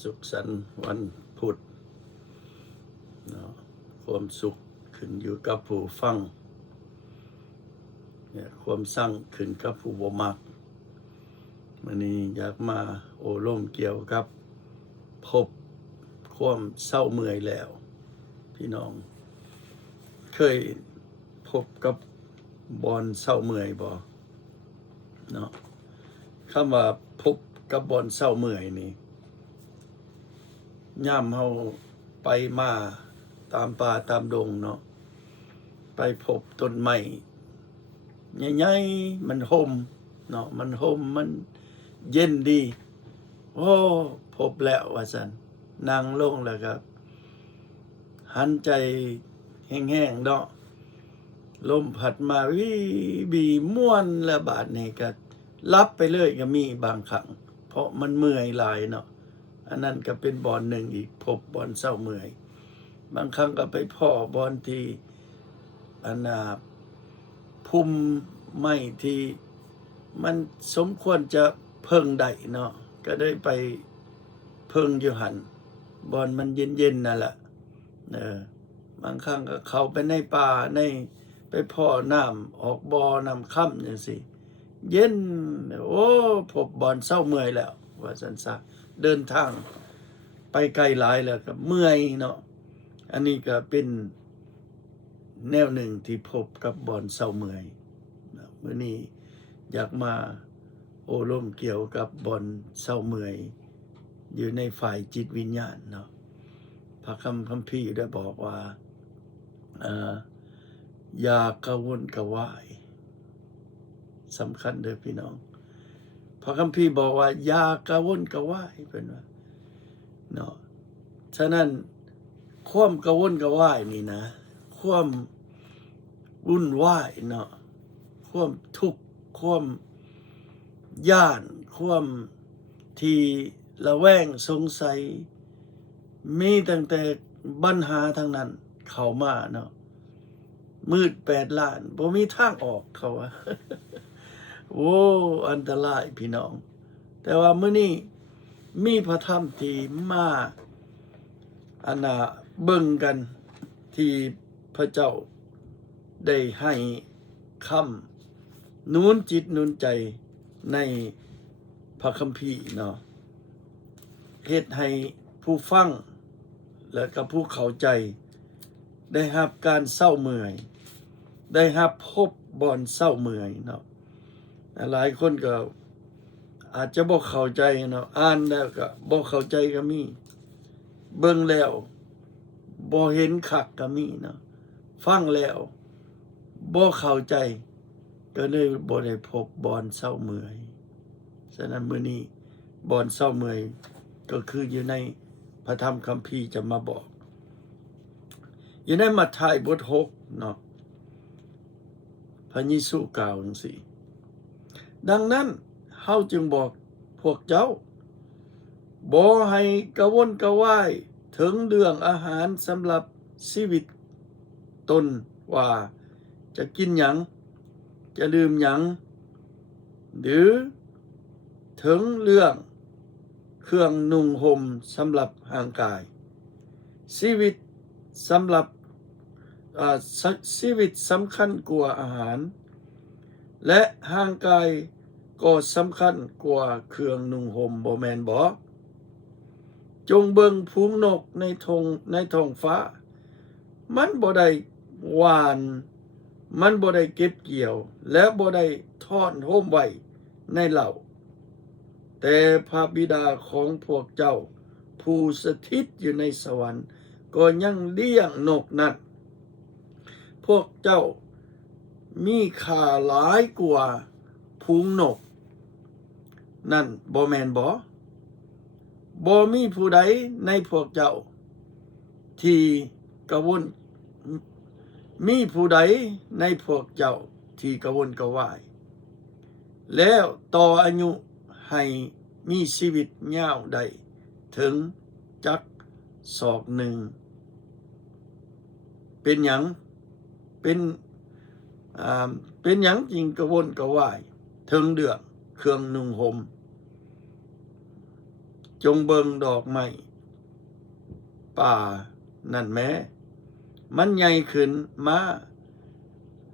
สุขสันต์วันพุธเนาะความสุขขึ้นอยู่กับผู้ฟังเนี่ยความสั่งขึ้นกับผู้บ่มักมื้อนี้อยากมาโอ้ร่มเกี่ยวกับพบความเศร้าเมื่อยแล้ว พี่น้องเคยพบกับบอนเศร้าเมื่อยบ่เนาะคำว่าพบกับบอนเศร้าเมื่อยนี่ย่ำเฮาไปมาตามป่าตามดงเนาะไปพบต้นไม้ใหญ่ๆมันห่มเนาะมันห่มมันเย็นดีโอ้พบแล้วว่าซั่นนั่งลงแล้วครับหันใจแห้งๆเนาะลมพัดมาวิบีม่วนแล้วบาดนี้ก็ลับไปเลยก็มีบางครั้งเพราะมันเมื่อยหลายเนาะอันนั้นก็เป็นบอนหนึ่งอีกพบบอนเศร้าเมื่อยบางครั้งก็ไปพ่อบอนที่พุ่มไม้ที่มันสมควรจะเพิ่งได้เนาะก็ได้ไปเพิ่งอยู่หันบอนมันเย็นๆนั่นแหละบางครั้งก็เข้าไปในป่าในไปพ่อน้ำออกบ่อน้ำค่ำอย่างสิเย็นโอ้พบบอนเศร้าเมื่อยแล้วว่าสันซะเดินทางไปไกลหลายแล้วก็เมื่อยเนาะอันนี้ก็เป็นแนวหนึ่งที่พบกับบอนเศร้าเมื่อยมื้อนี้อยากมาโอ้ร่มเกี่ยวกับบอนเศร้าเมื่อยอยู่ในฝ่ายจิตวิญญาณเนาะพระคัมภีร์ได้บอกว่าอย่ากระวนกระวายสำคัญเด้อพี่น้องพระคัมภีร์บอกว่าอย่ากระวนกระวายเป็นว่าเนาะฉะนั้นความกระวนกระวายนี่นะความวุ่นวายเนาะความทุกข์ความย่านความที่ระแวงสงสัยมีตั้งแต่ปัญหาทั้งนั้นเข้ามาเนาะมืด8 ล้านบ่มีทางออกเขาว่า โอ้อันตรายพี่น้องแต่ว่ามื้อนี้มีพระธรรมที่มาเบิ่งกันที่พระเจ้าได้ให้คำนูนจิตนูนใจในพระคัมภีร์เนาะเฮ็ดให้ผู้ฟังและก็ผู้เข้าใจได้รับการเศร้าเมื่อยได้รับพบบอนเศร้าเมื่อยเนาะหลายคนก็อาจจะบ่เข้าใจเนาะอ่านแล้วก็บ่เข้าใจก็มีเบิ่งแล้วบ่เห็นคักก็มีเนาะฟังแล้วบ่เข้าใจก็เลยบ่ได้พบบอนเศร้าเมื่อยฉะนั้นมื้อนี้บอนเศร้าเมื่อยก็คืออยู่ในพระธรรมคัมภีร์จะมาบอกอยู่ในมัทธิวบท6เนาะพระเยซูกล่าวจังซี่ดังนั้นเฮาจึงบอกพวกเจ้าบ่ให้กระวนกระวายถึงเรื่องอาหารสำหรับชีวิตตนว่าจะกินหยังจะดื่มหยังหรือถึงเรื่องเครื่องนุ่งห่มสำหรับร่างกายชีวิตสำหรับชีวิตสำคัญกว่าอาหารและร่างกายก็สำคัญกว่าเครื่องนุ่งห่มบ่แม่นบ่จงเบิ่งฝูงนกในท้องฟ้ามันบ่ได้หว่านมันบ่ได้เก็บเกี่ยวและบ่ได้ทอดห่มไว้ในเหล่าแต่พระบิดาของพวกเจ้าผู้สถิตอยู่ในสวรรค์ก็ยังเลี้ยงนกนั้นพวกเจ้ามีค่าหลายกว่าฝูงนกนั่นบ่แม่นบ่มีผู้ใดในพวกเจ้าที่กระวนมีผู้ใดในพวกเจ้าที่กระวนกระวายแล้วต่ออายุให้มีชีวิตยาวได้ถึงจักศอกหนึ่งเป็นหยังเป็นหยังจริงกระวนกระวายถึงเดืองเครื่องนุ่งห่ม จงเบิงดอกไม้ป่านั่นแม้มันใหญ่ขึ้นมา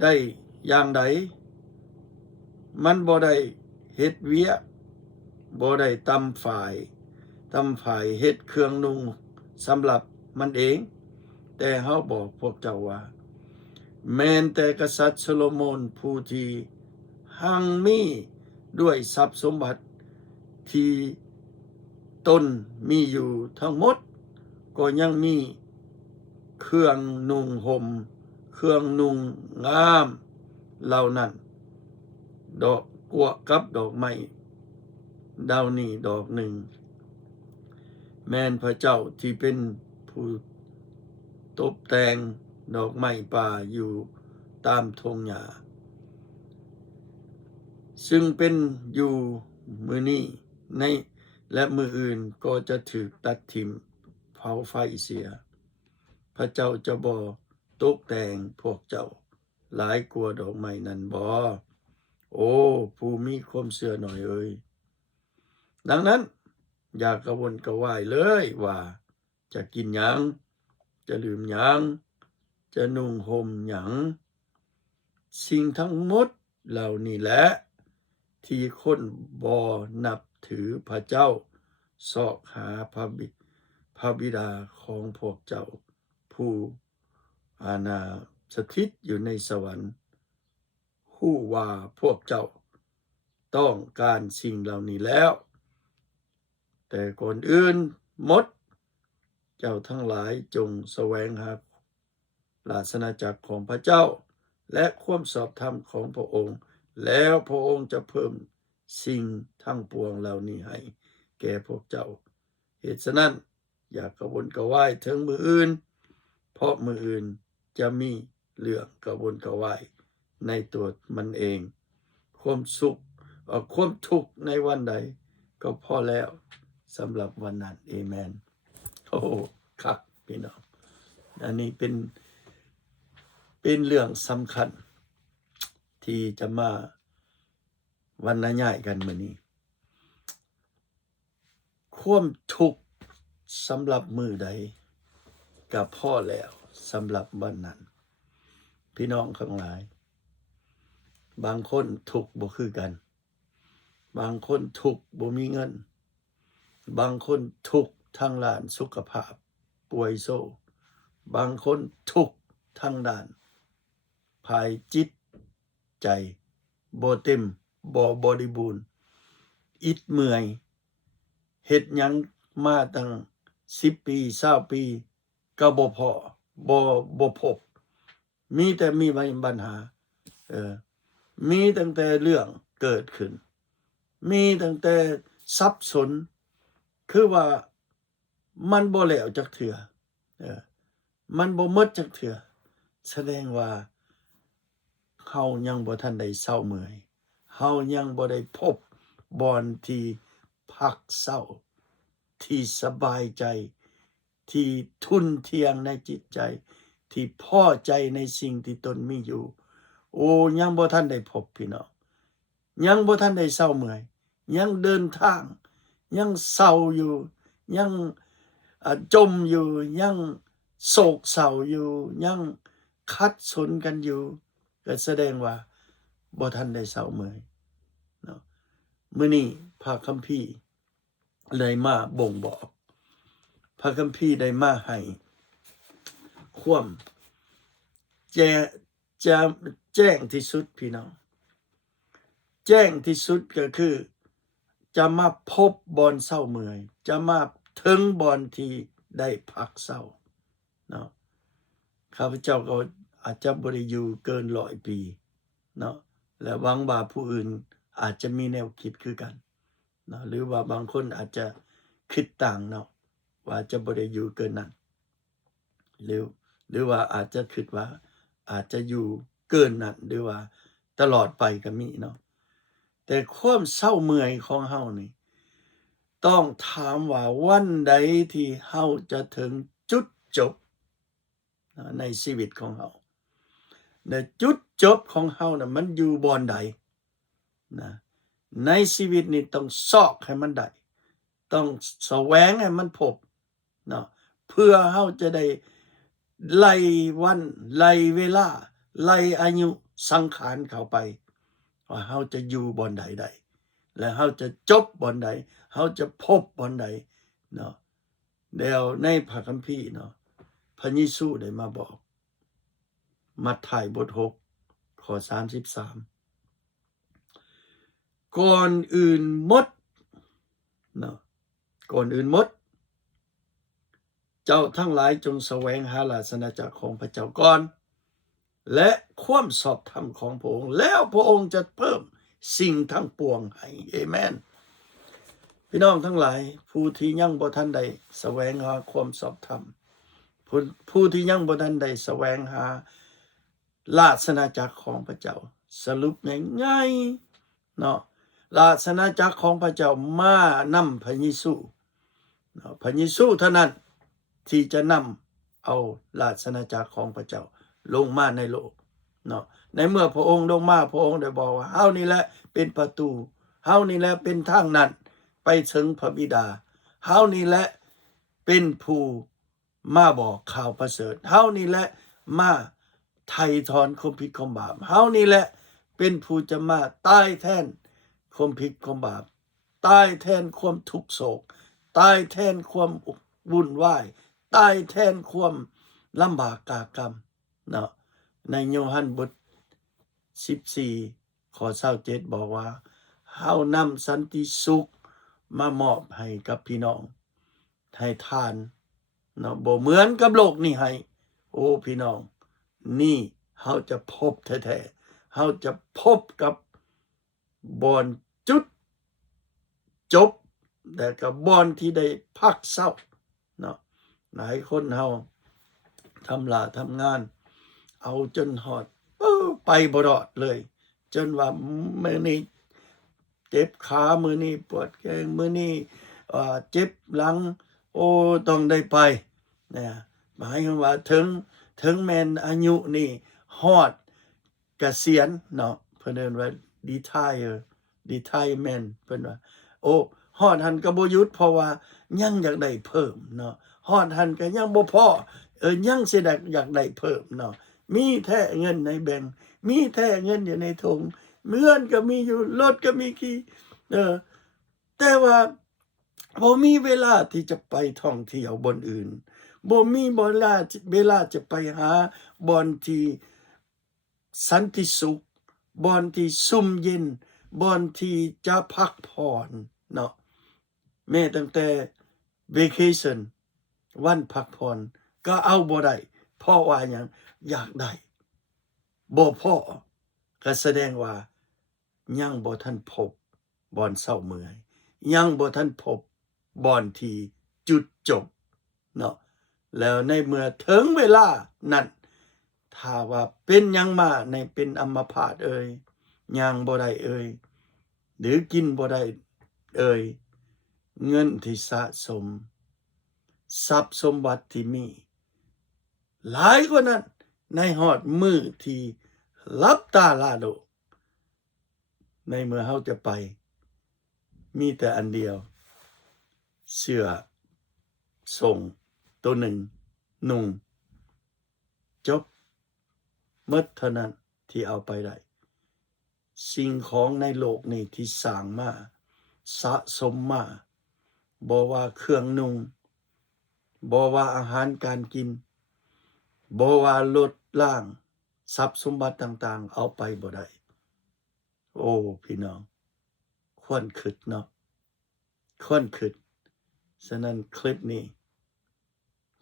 ได้อย่างใดมันบ่ได้เฮ็ดเวียกบ่ได้ตำฝ่ายเฮ็ดเครื่องนุ่งสำหรับมันเองแต่เฮาบอกพวกเจ้าว่าแม้นแต่กษัตริย์โซโลมอนผู้ที่หั่งมีด้วยทรัพย์สมบัติที่ตนมีอยู่ทั้งหมดก็ยังมีเครื่องนุ่งห่มเครื่องนุ่งงามเหล่านั้นดอกกัวกับดอกไม้ดาวนี้ดอกหนึ่งแม้นพระเจ้าที่เป็นผู้ตบแต่งดอกไม้ป่าอยู่ตามทงหญ้าซึ่งเป็นอยู่มือนี้ในและมืออื่นก็จะถูกตัดทิ่มเผาไฟเสียพระเจ้าจะบ่ตกแต่งพวกเจ้าหลายกว่าดอกไม้นั้นบ่โอ้ผู้มีความเชื่อหน่อยเอ่ยดังนั้นอย่ากระวนกระวายเลยว่าจะกินหยังจะลืมหยังจะนุ่งห่มหยังสิ่งทั้งหมดเหล่านี้แหละที่คนบ่นับถือพระเจ้าสอกหาพระบิดาของพวกเจ้าผู้อาณาสถิตอยู่ในสวรรค์ฮู้ว่าพวกเจ้าต้องการสิ่งเหล่านี้แล้วแต่ก่อนอื่นหมดเจ้าทั้งหลายจงแสวงหาราชนาจักรของพระเจ้าและความชอบธรรมของพระองค์แล้วพระองค์จะเพิ่มสิ่งทั้งปวงเหล่านี้ให้แก่พวกเจ้าเหตุฉะนั้นอย่ากระวนกระวายถึงมืออื่นเพราะมืออื่นจะมีเรื่องกระวนกระวายในตัวมันเองความสุขความทุกข์ในวันใดก็พอแล้วสำหรับวันนั้นเอเมนโอ้ครับพี่น้องอันนี้เป็นเรื่องสำคัญที่จะมาวันน่ะย้ายกันมื้อนี้ความทุกข์สำหรับมือใดก็พอแล้วสำหรับวันนั้นพี่น้องทั้งหลายบางคนทุกข์บ่คือกันบางคนทุกข์บ่มีเงินบางคนทุกข์ทางด้านสุขภาพป่วยโซบางคนทุกข์ทางด้านภายจิตใจบ่เต็มบ่บริบูรณ์อิดเมื่อยเฮ็ดหยังมาตั้ง10 ปี20 ปีก็บ่พอบ่พบมีแต่มีปัญหามีตั้งแต่เรื่องเกิดขึ้นมีตั้งแต่สับสนคือว่ามันบ่แล้วจักเทื่อมันบ่หมดจักเทื่อแสดงว่าเฮายังบ่ทันได้เศร้าเมื่อยเฮายังบ่ได้พบบอนที่พักเศร้าที่สบายใจที่ทุนเทียงในจิตใจที่พอใจในสิ่งที่ตนมีอยู่โอ้ยังบ่ทันได้พบพี่น้องยังบ่ทันได้เศร้าเมื่อยยังเดินทางยังเศร้าอยู่ยังจมอยู่ยังโศกเศร้าอยู่ยังคัดสนกันอยู่ก็แสดงว่าบ่ทันได้เศร้าเมื่อยเนาะมื้อนี้พระคัมภีร์เลยมาบ่งบอกพระคัมภีร์ได้มาให้ความแจ้งที่สุดพี่น้องแจ้งที่สุดก็คือจะมาพบบอนเศร้าเมื่อยจะมาถึงบอนที่ได้พักเศร้าเนาะข้าพเจ้าก็อาจจะบ่ได้อยู่เกิน100 ปีเนาะและหวังว่าผู้อื่นอาจจะมีแนวคิดคือกันเนาะหรือว่าบางคนอาจจะคิดต่างเนาะว่าจะบ่ได้อยู่เกินนั้นหรือว่าอาจจะคิดว่าอาจจะอยู่เกินนั้นหรือว่าตลอดไปก็มีเนาะแต่ความเศร้าเมื่อยของเฮานี่ต้องถามว่าวันใดที่เฮาจะถึงจุดจบในชีวิตของเฮาแต่จุดจบของเฮาน่ะมันอยู่บ่อนใดนะในชีวิตนี้ต้องซอกให้มันได้ ต้องแสวงให้มันพบเนาะเพื่อเฮาจะได้ไล่วันไล่เวลาไล่อายุสังขารเข้าไปว่าเฮาจะอยู่บ่อนใดได้และเฮาจะจบบ่อนใดเฮาจะพบบ่อนใดเนาะแล้วในพระคัมภีร์เนาะพระเยซูได้มาบอกมัทธิวบท6ข้อ33ก่อนอื่นหมดเนาะก่อนอื่นหมดเจ้าทั้งหลายจงแสวงหาราชอาณาจักรของพระเจ้าก่อนและความชอบธรรมของพระองค์แล้วพระองค์จะเพิ่มสิ่งทั้งปวงให้เอเมนพี่น้องทั้งหลายผู้ที่ยังบ่ทันได้แสวงหาความชอบธรรมผู้ที่ยังบ่ทันได้แสวงหาราชอาณาจักรของพระเจ้าสรุปง่ายๆเนาะราชอาณาจักรของพระเจ้ามานำพระเยซูเนาะพระเยซูเท่านั้นที่จะนำเอาราชอาณาจักรของพระเจ้าลงมาในโลกเนาะในเมื่อพระองค์ลงมาพระองค์ได้บอกว่าเฮานี่แหละเป็นประตูเฮานี่แหละเป็นทางนั้นไปถึงพระบิดาเฮานี่แหละเป็นผู้มาบอกข่าวประเสริฐเฮานี่แหละมาไถ่ถอนความผิดความบาปเฮานี่แหละเป็นผู้จะมาตายแทนความผิดความบาปตายแทนความทุกข์โศกตายแทนความวุ่นวายตายแทนความลำบากกากรรมเนาะในโยฮันบท14ข้อ27บอกว่าเฮานำสันติสุขมามอบให้กับพี่น้องให้ทานเนาะบ่เหมือนกับโลกนี่ให้โอ้พี่น้องนี่เฮาจะพบแท้ๆเฮาจะพบกับบอนจุดจบแต่กับบอนที่ได้พักเศร้าเนาะหลายคนเฮาทำงานเอาจนหอดไปบ่รอดเลยจนว่ามื้อนี้เจ็บขามื้อนี้ปวดแขนมื้อนี้เจ็บหลังโอ้ต้องได้ไปนะหมายความว่าถึงแม่นอายุนี่ฮอดเกษียณเนาะเพิ่นเอิ้นว่า retirement เพิ่นว่าโอ้ฮอดหันก็บ่หยุดเพราะว่ายังอยากได้เพิ่มเนาะฮอดหันก็ยังบ่พอยังสิได้อยากได้เพิ่มเนาะมีแท้เงินในแบงค์มีแท้เงินอยู่ในถุงเงินก็มีอยู่รถก็มีขี่แต่ว่าบ่มีเวลาที่จะไปท่องเที่ยวบนอื่นบ่มีเวลาจะไปหาบ่อนที่สันติสุขบ่อนที่ซุ่มเย็นบ่อนที่จะพักผ่อนเนาะแม้ตั้งแต่ vacation วันพักผ่อนก็เอาบ่ได้เพราะว่าหยังอยากได้บ่พอก็แสดงว่ายังบ่ทันพบบ่อนเศร้าเมื่อยยังบ่ทันพบบอนที่จุดจบเนาะแล้วในเมื่อถึงเวลานั้นถ้าว่าเป็นหยังมาในเป็นอัมพาตย่างบ่ได้หรือกินบ่ได้เงินที่สะสมทรัพย์สมบัติที่มีหลายกว่านั้นในฮอดมือที่ลับตาลาโลกในเมื่อเฮาจะไปมีแต่อันเดียวเสื้อส่งตัวหนึ่งนุ่งจบหมดเท่านั้นที่เอาไปได้สิ่งของในโลกนี้ที่สร้างมาสะสมมาบ่ว่าเครื่องนุ่งบ่ว่าอาหารการกินบ่ว่ารถล่างทรัพย์สมบัติต่างๆเอาไปบ่ได้โอ้พี่น้องควรคิดเนาะควรคิดฉะนั้นคลิปนี้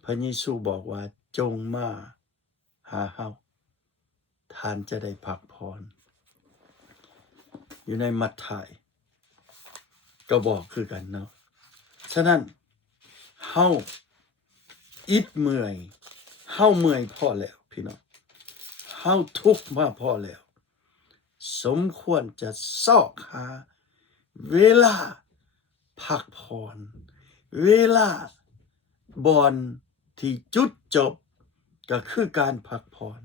พระเยซูบอกว่าจงมาหาเฮาท่านจะได้พักผ่อนอยู่ในมัทธิวก็บอกคือกันเนาะฉะนั้นเฮาอิดเมื่อยเฮาเมื่อยพอแล้วพี่น้องเฮาทุกข์มาพอแล้วสมควรจะซอกหาเวลาพักผ่อนเวลาบอนที่จุดจบก็คือการพักผ่อน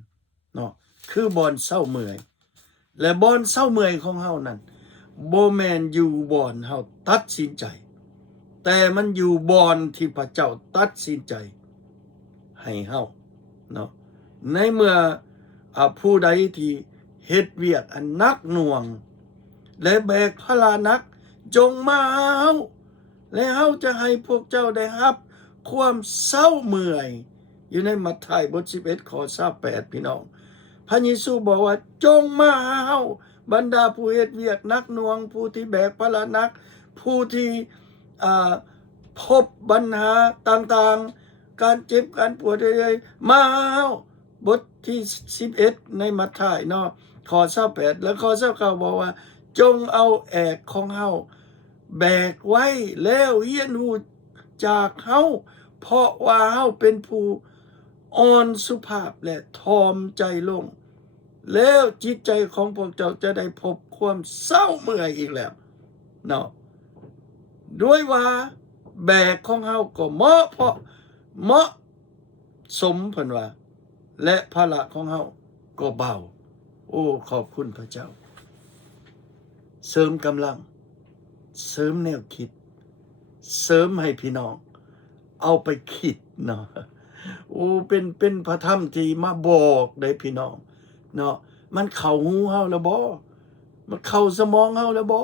เนาะคือบอนเศร้าเมื่อยและบอนเศร้าเมื่อยของเฮานั้นบ่แม่นอยู่บอนเฮาตัดสินใจ แต่มันอยู่บอนที่พระเจ้าตัดสินใจให้เฮาเนาะในเมื่อผู้ใดที่เฮ็ดเวียกอันหนักหน่วงและแบกภาระหนักจงมาหาเฮาและเฮาจะให้พวกเจ้าได้รับความเศร้าเมื่อยอยู่ในมัทธิวบท11ข้อ28พี่น้องพระเยซูบอกว่าจงมาหาเฮาบรรดาผู้เฮ็ดเวียกหนักหน่วงผู้ที่แบกภาระหนักผู้ที่พบปัญหาต่างๆการเจ็บการปวดใดๆมาหาเฮาบทที่11ในมัทธิวเนาะข้อ28และข้อ29บอกว่าจงเอาแอกของเฮาแบกไว้แล้วเฮียนหูจากเฮาเพราะว่าเฮาเป็นผู้อ่อนสุภาพและทอมใจลงแล้วจิตใจของพวกเจ้าจะได้พบความเศร้าเมื่อยอีกแล้วเนาะด้วยว่าแบกของเฮาก็เหมาะสมเพิ่นว่าและภาระของเฮาก็เบาโอ้ขอบคุณพระเจ้าเสริมกำลังเสริมแนวคิดเสริมให้พี่น้องเอาไปคิดเนาะโอ้เป็นพระธรรมที่มาบอกได้พี่น้องเนาะมันเข้าหูเฮาแล้วบ่มันเข้าสมองเฮาแล้วบ่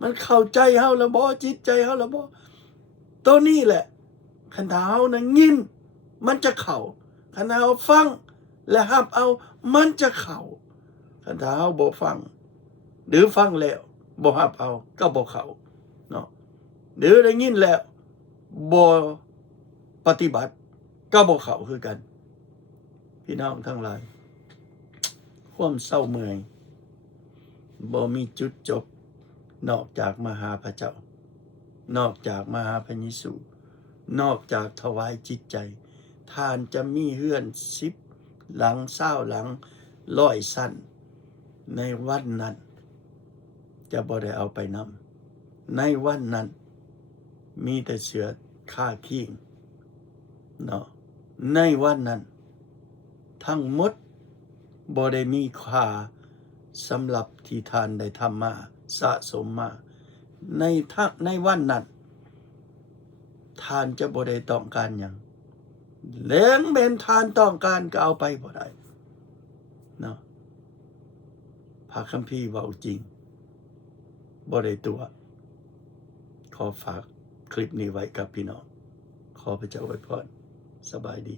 มันเข้าใจเฮาแล้วบ่จิตใจเฮาแล้วบ่ตัวนี้แหละคันถ้าเฮานั้นยินมันจะเข้าคันถ้าเฮาฟังและรับเอามันจะเข้าคันถ้าเฮาบ่ฟังหรือฟังแล้วบ่รับเอาก็บ่เข้าเนาะหรือได้ยินแล้วบ่ปฏิบัติก็บ่เข้าคือกันพี่น้องทั้งหลายความเศร้าเมื่อยบ่มีจุดจบนอกจากมาหาพระเจ้านอกจากมาหาพระเยซูนอกจากถวายจิตใจท่านจะมีเฮือน10หลัง20หลัง100สั้นในวันนั้นจะบ่ได้เอาไปนำในวันนั้นมีแต่เสือฆ่าขิงเนาะในวันนั้นทั้งหมดบ่ได้มีค่าสำหรับที่ท่านได้ทำมาสะสมมาในวันนั้นท่านจะบ่ได้ต้องการหยังแล้งเป็นท่านต้องการก็เอาไปบ่ได้เนาะพระคัมภีร์เว้าจริงบ่ได้ตัวขอฝากคลิปนี้ไว้กับพี่น้องขอพระเจ้าอวยพรสบายดี